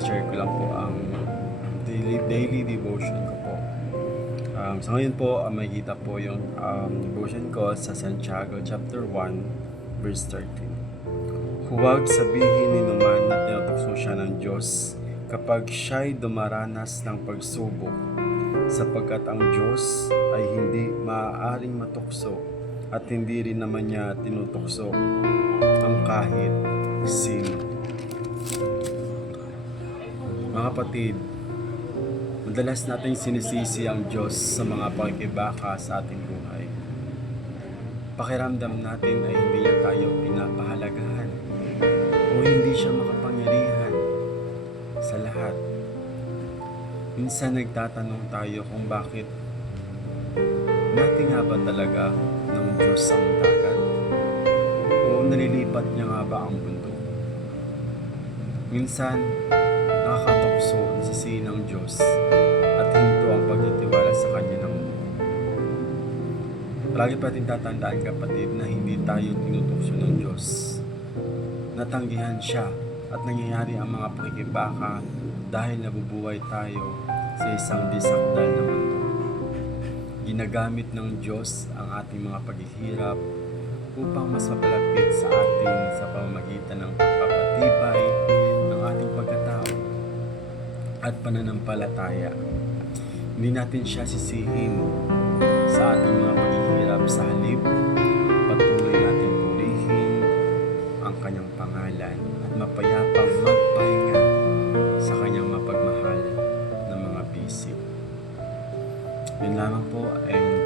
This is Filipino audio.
share ko lang po ang daily devotion ko po. Sa ngayon po, makikita po yung devotion ko sa Santiago chapter 1 verse 13. Huwag sabihin ni naman na tinutokso siya ng Diyos kapag siya'y dumaranas ng pagsubok, sapagkat ang Diyos ay hindi maaaring matukso at hindi rin naman niya tinutokso ang kahit sino. Mga kapatid, madalas nating sinisisi ang Diyos sa mga pakikibaka sa ating buhay. Pakiramdam natin ay hindi niya tayo pinapahalagahan o hindi siya makapangyarihan sa lahat. Minsan nagtatanong tayo kung bakit natin nga ba talaga ng Diyos ang dagat o nalilipat niya nga ba ang mundo. Minsan nakakatokso ang sisi ng Diyos at hinto ang pagtitiwala sa Kanya ng mundo. Palagi pa natin tatandaan, kapatid, na hindi tayo tinutokso ng Diyos. Natanggihan siya at nangyayari ang mga pakikibaka dahil nabubuhay tayo sa isang disakdal na mundo. Ginagamit ng Diyos ang ating mga paghihirap upang mas mapalapit sa atin sa pamamagitan ng pagpapatibay ng ating pagkatao at pananampalataya. Hindi natin siya sisihin sa ating mga paghihirap, sa halip patuloy natin purihin ang kanyang pangalan at mapayapang magpahinga sa kanyang mapagmahal na mga bisig. Yun lamang po, and